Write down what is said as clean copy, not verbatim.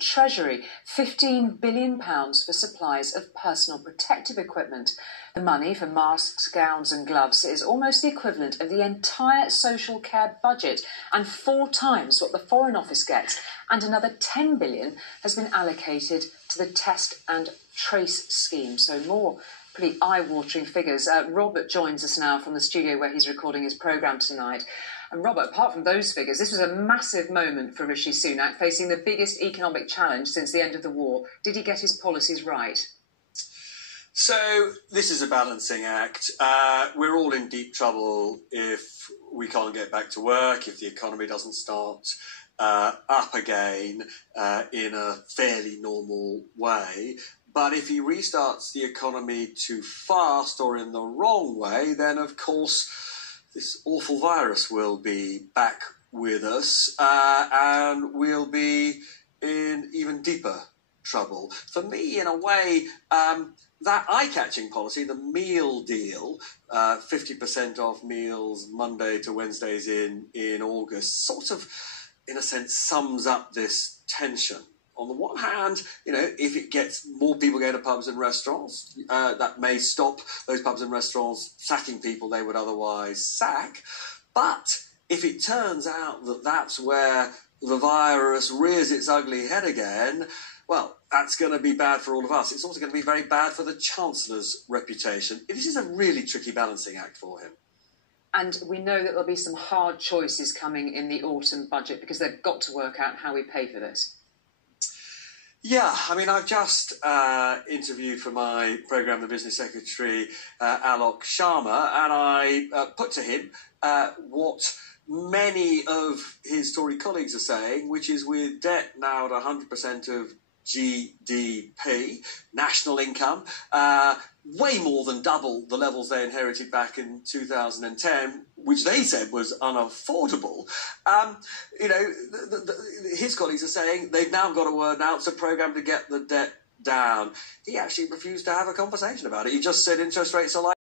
Treasury, £15 billion for supplies of personal protective equipment. The money for masks, gowns and gloves is almost the equivalent of the entire social care budget and 4 times what the Foreign Office gets. And another £10 billion has been allocated to the Test and Trace scheme. So more pretty eye-watering figures. Robert joins us now from the studio where he's recording his programme tonight. And Robert, apart from those figures, this was a massive moment for Rishi Sunak, facing the biggest economic challenge since the end of the war. Did he get his policies right? So this is a balancing act. We're all in deep trouble if we can't get back to work, if the economy doesn't start up again in a fairly normal way. But if he restarts the economy too fast or in the wrong way, then of course this awful virus will be back with us and we'll be in even deeper trouble. For me, in a way, that eye-catching policy, the meal deal, 50% off meals Monday to Wednesdays in August, sort of, in a sense, sums up this tension. On the one hand, you know, if it gets more people going to pubs and restaurants, that may stop those pubs and restaurants sacking people they would otherwise sack. But if it turns out that that's where the virus rears its ugly head again, well, that's going to be bad for all of us. It's also going to be very bad for the Chancellor's reputation. This is a really tricky balancing act for him. And we know that there'll be some hard choices coming in the autumn budget because they've got to work out how we pay for this. Yeah, I mean, I've just interviewed for my programme the Business Secretary, Alok Sharma, and I put to him what many of his Tory colleagues are saying, which is with debt now at 100% of GDP, national income, way more than double the levels they inherited back in 2010, which they said was unaffordable. You know, his colleagues are saying they've now got to announce a programme to get the debt down. He actually refused to have a conversation about it. He just said interest rates are like